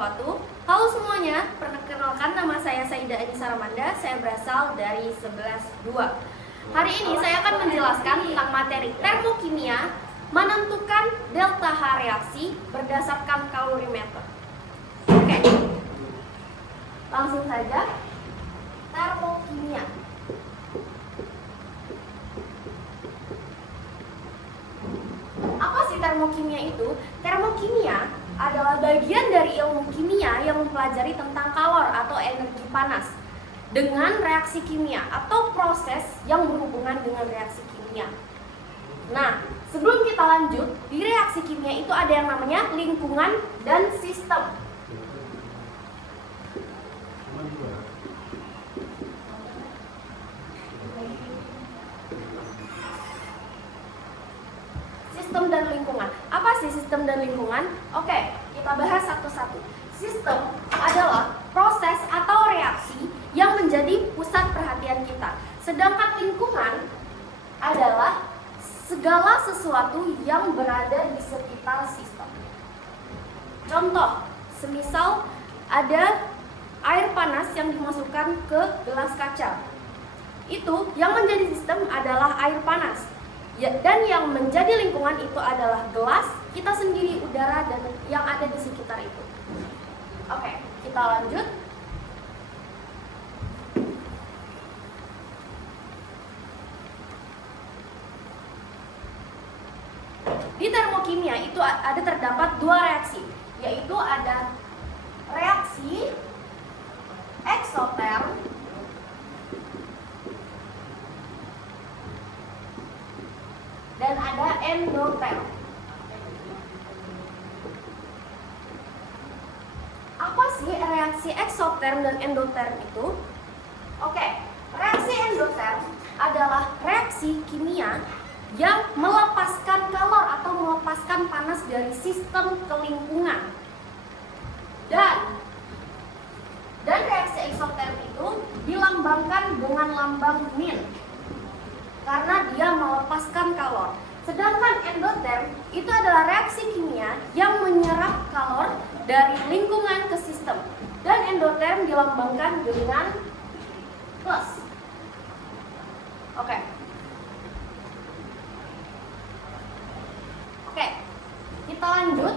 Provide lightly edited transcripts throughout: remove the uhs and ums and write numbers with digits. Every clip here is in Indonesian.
wabarakatuh. Halo semuanya, perkenalkan nama saya Saida Anissa Ramanda. Saya berasal dari 11-2. Hari ini saya akan menjelaskan tentang materi termokimia, menentukan delta H reaksi berdasarkan kalorimeter. Oke, langsung saja. Termokimia. Apa sih termokimia itu? Termokimia adalah bagian dari ilmu kimia yang mempelajari tentang kalor atau energi panas dengan reaksi kimia atau proses yang berhubungan dengan reaksi kimia. Nah, sebelum kita lanjut, di reaksi kimia itu ada yang namanya lingkungan dan sistem. Sistem dan lingkungan. Apa sih sistem dan lingkungan? Oke, kita bahas satu-satu. Sistem adalah proses atau reaksi yang menjadi pusat perhatian kita. Sedangkan lingkungan adalah segala sesuatu yang berada di sekitar sistem. Contoh, semisal ada air panas yang dimasukkan ke gelas kaca. Itu yang menjadi sistem adalah air panas. Dan yang menjadi lingkungan itu adalah gelas, kita sendiri, udara, dan yang ada di sekitar itu. Oke, kita lanjut. Di termokimia itu ada terdapat dua reaksi, yaitu ada reaksi eksoterm dan ada endoterm. Apa sih reaksi eksoterm dan endoterm itu? Oke, reaksi endoterm adalah reaksi kimia yang melepaskan kalor atau melepaskan panas dari sistem ke lingkungan. Dan reaksi eksoterm itu dilambangkan dengan lambang min, karena dia melepaskan kalor. Sedangkan endoterm itu adalah reaksi kimia yang menyerap kalor dari lingkungan ke sistem. Dan endoterm dilambangkan dengan plus. Oke, kita lanjut.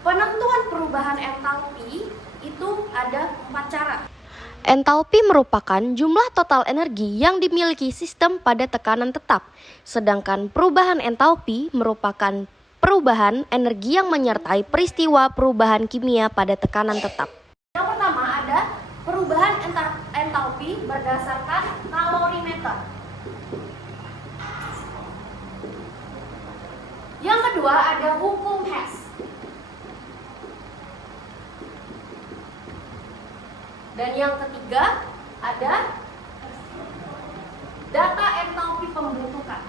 Penentuan perubahan entalpi itu ada 4 cara. Entalpi merupakan jumlah total energi yang dimiliki sistem pada tekanan tetap, sedangkan perubahan entalpi merupakan perubahan energi yang menyertai peristiwa perubahan kimia pada tekanan tetap. Yang pertama ada perubahan entalpi berdasarkan kalorimeter. Yang kedua ada hukum Hess. Dan yang ketiga ada data entalpi pembentukan.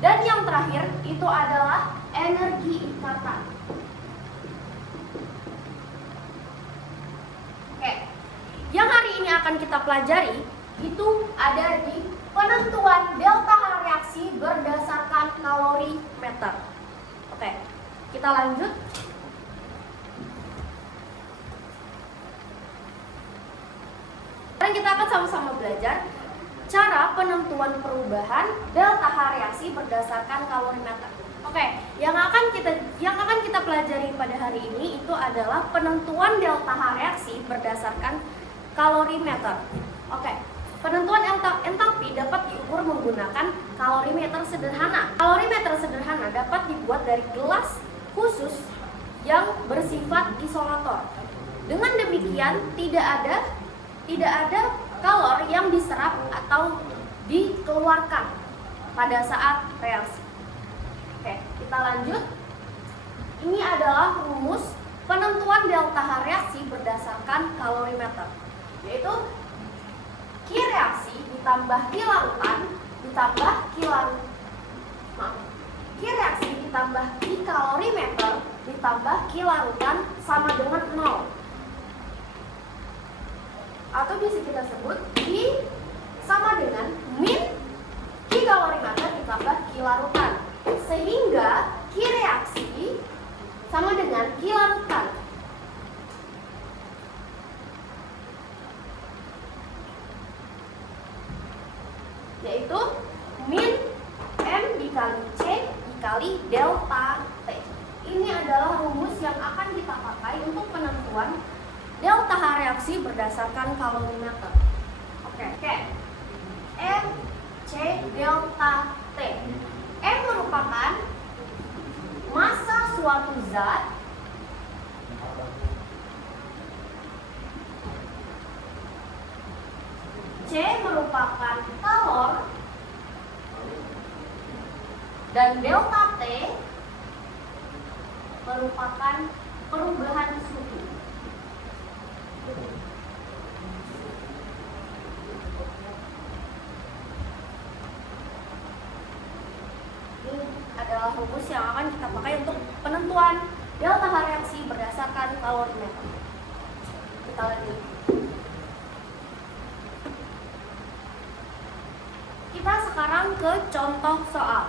Dan yang terakhir itu adalah energi ikatan. Oke, yang hari ini akan kita pelajari itu ada di penentuan delta H reaksi berdasarkan kalorimeter. Oke, kita lanjut. Sekarang kita akan sama-sama belajar cara penentuan perubahan delta H reaksi berdasarkan kalorimeter. Oke, yang akan kita pelajari pada hari ini itu adalah penentuan delta H reaksi berdasarkan kalorimeter. Oke. Penentuan entalpi dapat diukur menggunakan kalorimeter sederhana. Kalorimeter sederhana dapat dibuat dari gelas khusus yang bersifat isolator. Dengan demikian tidak ada kalor yang diserap atau dikeluarkan pada saat reaksi. Oke, kita lanjut. Ini adalah rumus penentuan delta H reaksi berdasarkan kalorimeter, yaitu Q reaksi ditambah Q larutan ditambah Q reaksi ditambah Q kalorimeter ditambah Q larutan sama dengan 0. atau bisa kita sebut Q sama dengan min Q kalorimeter ditambah Q larutan, sehingga Q reaksi sama dengan Q larutan. Yaitu min M dikali C dikali delta T. Ini adalah rumus yang akan kita pakai untuk penentuan delta H reaksi berdasarkan kalorimeter. Oke. M C delta T. M merupakan massa suatu zat C merupakan kalor dan delta T merupakan perubahan suhu. Ini adalah rumus yang akan kita pakai untuk penentuan delta H reaksi berdasarkan kalorimeter. Kita lanjut. Kita sekarang ke contoh soal.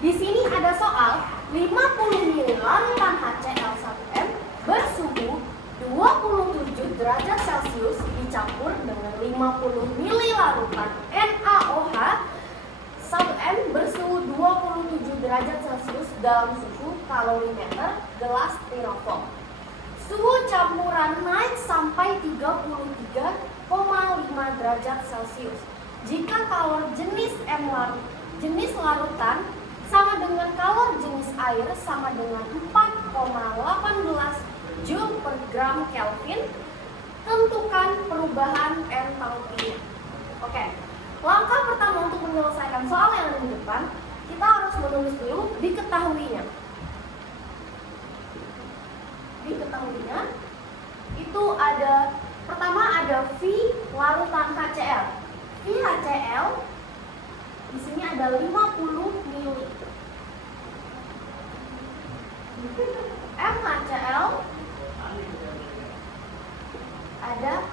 Di sini ada soal 50 ml larutan HCl1M bersuhu 27 derajat Celcius dicampur dengan 50 ml larutan NaOH 1M bersuhu 27 derajat Celcius dalam suhu kalorimeter gelas styrofoam. Suhu campuran naik sampai 33,5 derajat Celcius. Jika kalor jenis jenis larutan sama dengan kalor jenis air sama dengan 4,18 Joule per gram Kelvin, tentukan perubahan entalpi. Oke, langkah pertama untuk menyelesaikan soal yang ada di depan, kita harus menulis dulu diketahuinya. Diketahuinya itu ada, pertama ada V larutan HCl. V HCl di sini ada 50 ml. MHCl ada 1.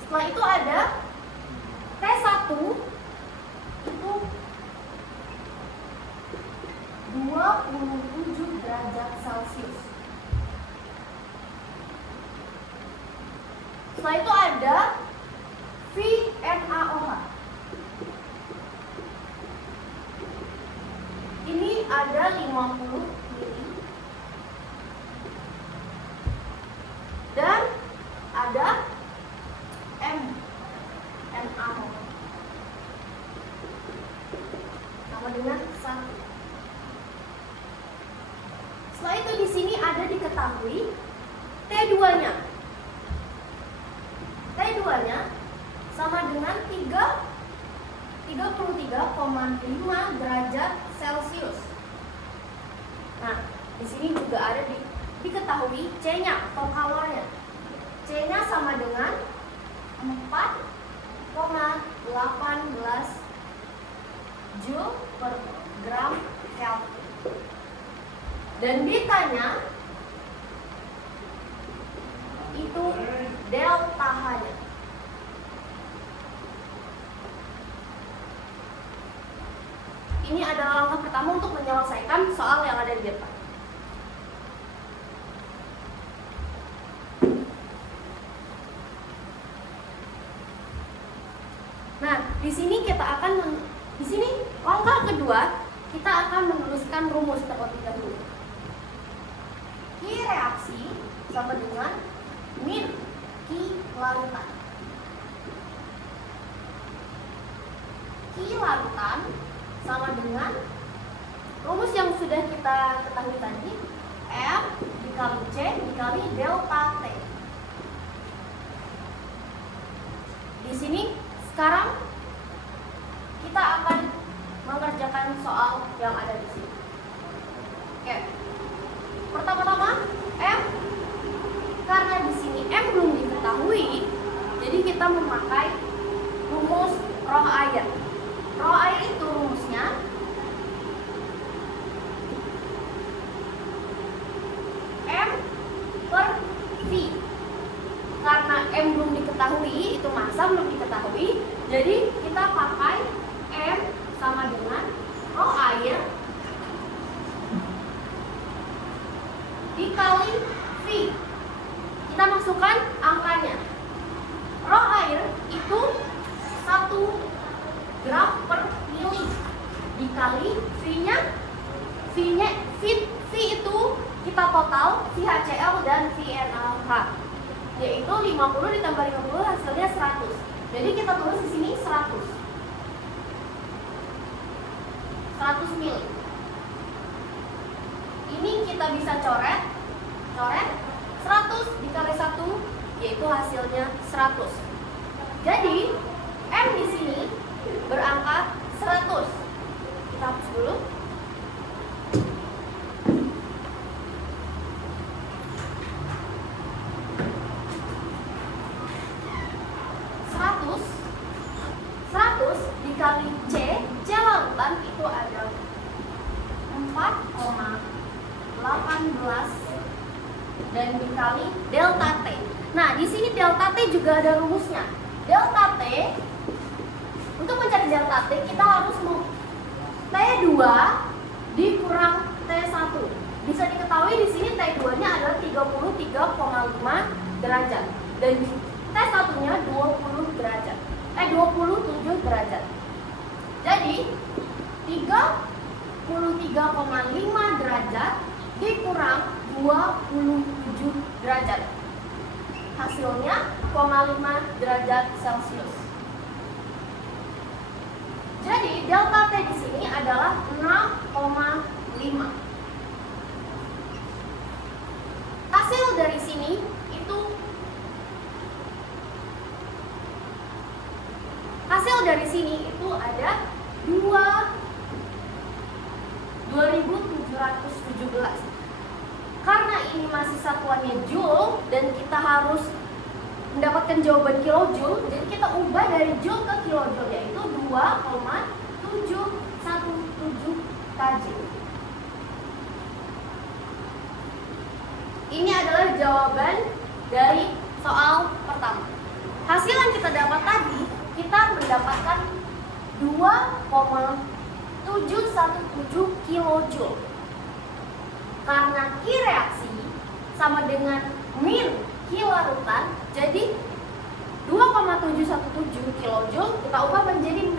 Setelah itu ada T1 itu 27 derajat Celcius. Setelah itu ada VNaOH. Ini ada 50 ml. Dan ada MNaOH sama dengan 1. Setelah itu di sini ada diketahui T2-nya. T2-nya sama dengan 33,5 derajat Celcius. Nah, di sini juga ada diketahui C-nya atau kalornya. C-nya sama dengan 4,18 Joule per gram Kelvin. Dan ditanya itu delta H-nya. Ini adalah langkah pertama untuk menyelesaikan soal yang ada di depan. Nah, di sini langkah kedua kita akan menuliskan rumus terlebih dahulu. Q reaksi sama dengan min Q larutan. Q larutan sama dengan rumus yang sudah kita ketahui tadi, M dikali C dikali delta T. Di sini sekarang kita akan mengerjakan soal yang ada di sini. Oke. Pertama-tama M, karena di sini M belum diketahui, jadi kita memakai rumus roh air. Roh air itu rumusnya M per V. Karena M belum diketahui, itu massa belum diketahui, jadi kita pakai M sama dengan roh air dikali V. Kita masukkan angkanya. Roh air itu 1 gram per mili dikali V-nya. V itu kita total VHCl dan VNLH, yaitu 50 ditambah 50 hasilnya 100. Jadi kita tulis di sini 100 mili. Ini kita bisa coret 100 dikali 1 yaitu hasilnya 100. Jadi M di sini berangka 100. Kita hapus dulu. Dikali C larutan itu ada 4,18 dan dikali delta T. Nah, di sini delta T juga ada rumusnya. Delta T, untuk mencari delta T kita harus T2 dikurang T1. Bisa diketahui di sini T2-nya adalah 33,5 derajat dan T1-nya 27 derajat. Jadi 33,5 derajat dikurang 27 derajat. Hasilnya 0,5 derajat Celcius. Jadi delta T di sini adalah 6,5. Hasil dari sini itu ada 2717. Karena ini masih satuannya joule dan kita harus mendapatkan jawaban kilojoule, jadi kita ubah dari joule ke kilojoule, yaitu 2,717 kJ. Ini adalah jawaban dari soal pertama. Hasil yang kita dapat tadi, kita mendapatkan 2,717 kilojoule. Karena Q reaksi sama dengan min Q larutan, jadi 2,717 kilojoule kita ubah menjadi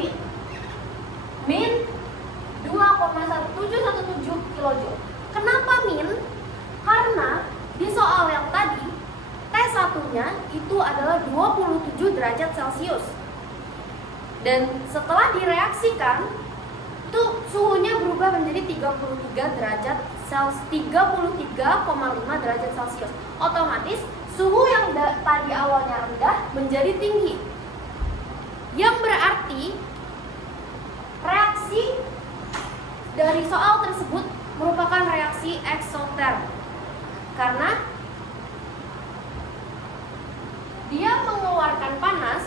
min 2,717 kilojoule. Kenapa min? Karena di soal yang tadi T1-nya itu adalah 27 derajat Celcius. Dan setelah direaksikan, itu suhunya berubah menjadi 33,5 derajat Celcius. Otomatis suhu yang tadi awalnya rendah menjadi tinggi. Yang berarti reaksi dari soal tersebut merupakan reaksi eksoterm. Karena dia mengeluarkan mengeluarkan panas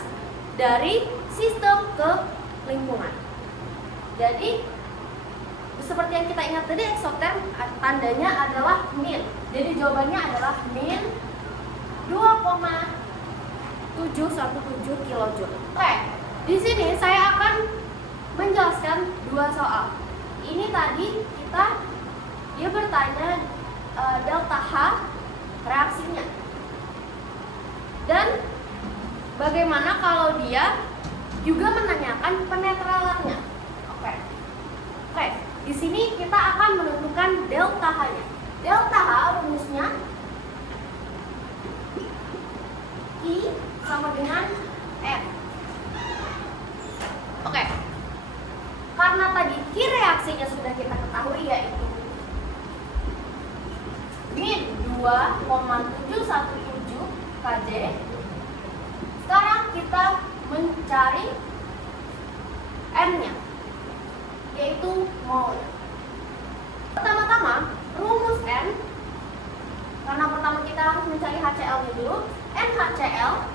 dari sistem ke lingkungan. Jadi seperti yang kita ingat tadi, eksoterm tandanya adalah min. Jadi jawabannya adalah min 2,717 kilojoule. Oke, di sini saya akan menjelaskan dua soal. Ini tadi dia bertanya delta H reaksinya. Dan bagaimana kalau dia juga menanyakan penetralannya. Oke. Di sini kita akan menentukan delta H-nya. Delta H rumusnya I sama dengan F. Oke. Karena tadi Q reaksinya sudah kita ketahui, yaitu min 2,717 Kj. Sekarang kita mencari N-nya, yaitu mol. Pertama-tama rumus N, karena pertama kita harus mencari HCl-nya dulu. NaCl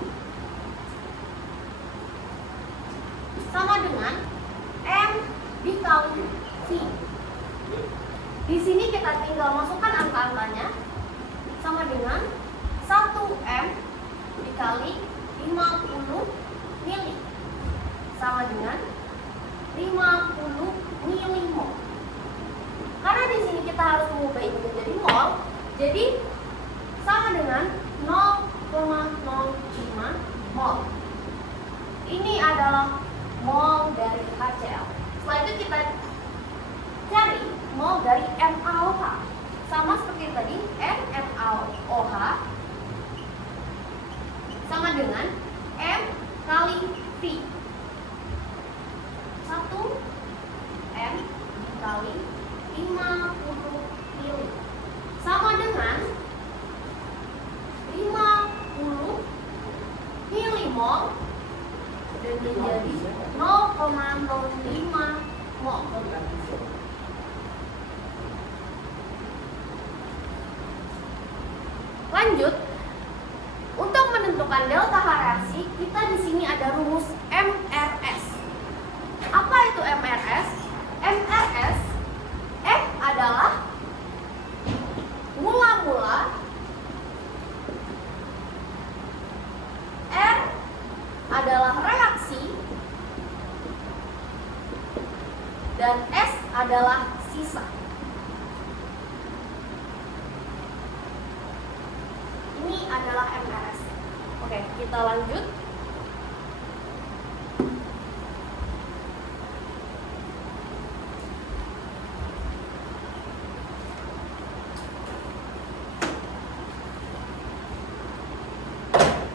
sama dengan M dikali V. Di sini kita tinggal masukkan angka-angkanya, sama dengan 1M dikali 50 mili sama dengan 50 milimol. Karena di sini kita harus mengubah ini menjadi mol, jadi sama dengan 0,05 mol. Ini adalah mol dari HCl. Setelah itu kita cari mol dari MaOH. Sama seperti tadi, NMaOH sama dengan M kali V. 1 M dikali 50 mili sama dengan 50 milimol dan menjadi 0,05 mol. Lanjut, untuk menentukan delta H reaksi, kita di sini ada rumus MRS. Apa itu MRS? MRS, M adalah mula-mula, R adalah reaksi, dan S adalah sisa. Ini adalah MRS. Oke, kita lanjut.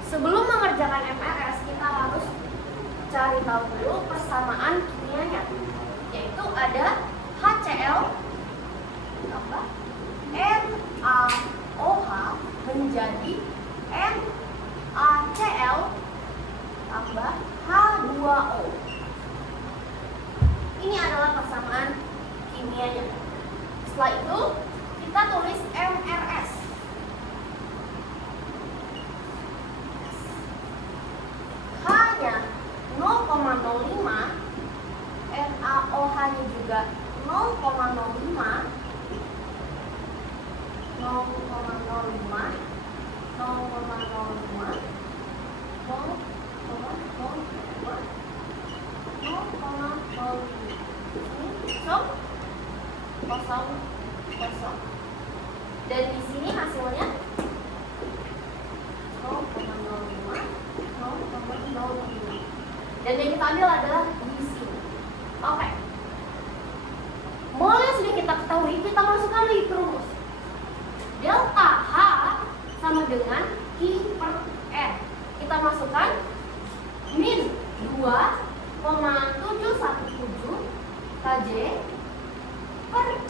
Sebelum mengerjakan MRS, kita harus cari tahu dulu persamaan kimianya, yaitu ada HCl tambah NaOH menjadi NaCl tambah H2O. Ini adalah persamaan kimianya. Setelah itu kita tulis MRS. H-nya 0,05, NaOH-nya juga 0,05, 0,05. Dan di sini hasilnya 0,05. Dan yang kita ambil adalah di sini. Oke. Mol yang sudah kita ketahui, kita masukkan lagi ke rumus. Delta H sama dengan I per N. Kita masukkan min 2,717 Kj per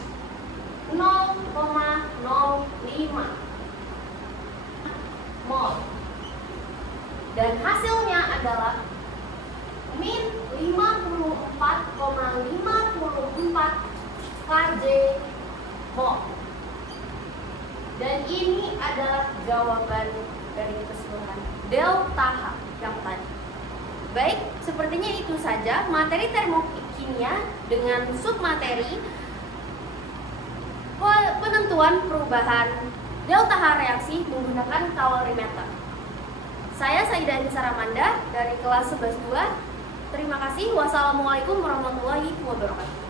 0,05 mol. Dan hasilnya adalah min 54,54 Kj mol. Dan ini adalah jawaban dari keseluruhan delta H. yang tadi. Baik, sepertinya itu saja materi termokimia dengan submateri penentuan perubahan delta H reaksi menggunakan kalorimeter. Saya Saida Anissa Ramanda dari kelas 11-2. Terima kasih. Wassalamualaikum warahmatullahi wabarakatuh.